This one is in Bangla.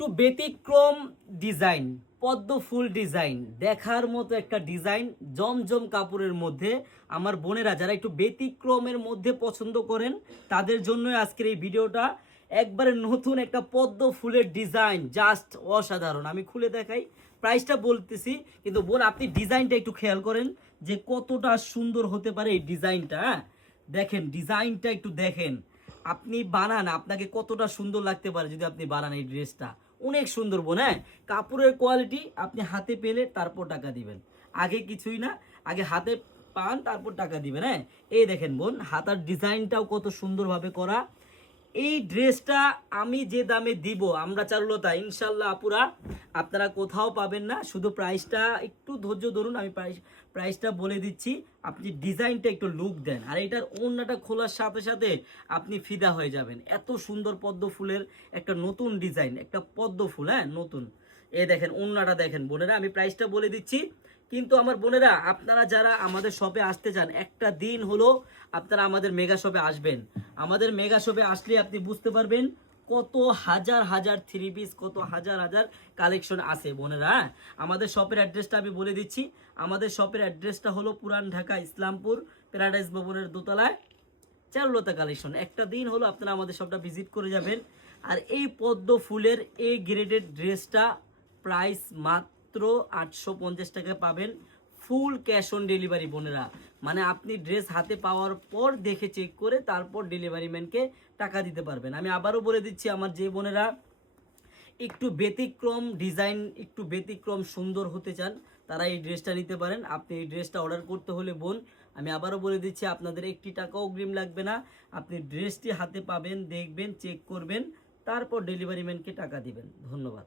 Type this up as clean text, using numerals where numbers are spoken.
একটু ব্যতিক্রম ডিজাইন, পদ্ম ফুল ডিজাইন, দেখার মতো একটা ডিজাইন জমজম কাপড়ের মধ্যে। আমার বোনেরা যারা একটু ব্যতিক্রমের মধ্যে পছন্দ করেন তাদের জন্যই আজকের এই ভিডিওটা। একবারে নতুন একটা পদ্ম ফুলের ডিজাইন, জাস্ট অসাধারণ। আমি খুলে দেখাই, প্রাইসটা বলতেছি, কিন্তু বোন আপনি ডিজাইনটা একটু খেয়াল করেন যে কতটা সুন্দর হতে পারে এই ডিজাইনটা। হ্যাঁ দেখেন, ডিজাইনটা একটু দেখেন, আপনি বানান আপনাকে কতটা সুন্দর লাগতে পারে যদি আপনি বানান এই ড্রেসটা। অনেক সুন্দর বোন। হ্যাঁ, কাপড়ের কোয়ালিটি আপনি হাতে পেলে তারপর টাকা দিবেন, আগে কিছুই না, আগে হাতে পান তারপর টাকা দিবেন। হ্যাঁ, এই দেখেন বোন, হাতার ডিজাইনটাও কত সুন্দরভাবে করা। এই ড্রেসটা আমি যে দামে দিব, আমরা চারুলতা ইনশাল্লাহ আপুরা আপনারা কোথাও পাবেন না। শুধু প্রাইসটা একটু ধৈর্য ধরুন, আমি প্রাইসটা বলে দিচ্ছি, আপনি ডিজাইনটা একটু লুক দেন। আর এটার ওড়নাটা খোলার সাথে সাথে আপনি ফিদা হয়ে যাবেন। এত সুন্দর পদ্ম ফুলের একটা নতুন ডিজাইন, একটা পদ্ম ফুল। হ্যাঁ নতুন, এ দেখেন ওড়নাটা দেখেন বোনেরা, আমি প্রাইসটা বলে দিচ্ছি। কিন্তু আমার বোনেরা আপনারা যারা আমাদের শপে আসতে চান, একটা দিন হলো আপনারা আমাদের মেগা শপে আসবেন। আমাদের মেগা শপে আসলে আপনি বুঝতে পারবেন কত হাজার হাজার থ্রি পিস, কত হাজার হাজার কালেকশন আছে বোনেরা। আমাদের শপের অ্যাড্রেসটা আমি বলে দিচ্ছি। আমাদের শপের অ্যাড্রেসটা হলো পুরান ঢাকা ইসলামপুর প্যারাডাইস ভবনের দোতলায় চারুলতা কালেকশন। একটা দিন হলো আপনারা আমাদের শপটা ভিজিট করে যাবেন। আর এই পদ্ম ফুলের এই গ্রেডেড ড্রেসটা প্রাইস মাত্র 850 টাকায় পাবেন, ফুল ক্যাশ অন ডেলিভারি বোনেরা। মানে আপনি ড্রেস হাতে পাওয়ার পর দেখে চেক করে তারপর ডেলিভারি ম্যানকে টাকা দিতে পারবেন। আমি আবারও বলে দিচ্ছি, আমার যে বোনেরা একটু ব্যতিক্রম ডিজাইন, একটু ব্যতিক্রম সুন্দর হতে চান, তারা এই ড্রেসটা নিতে পারেন। আপনি এই ড্রেসটা অর্ডার করতে হলে বোন আমি আবারও বলে দিচ্ছি, আপনাদের একটি টাকাও অগ্রিম লাগবে না। আপনি ড্রেসটি হাতে পাবেন, দেখবেন, চেক করবেন, তারপর ডেলিভারি ম্যানকে টাকা দিবেন। ধন্যবাদ।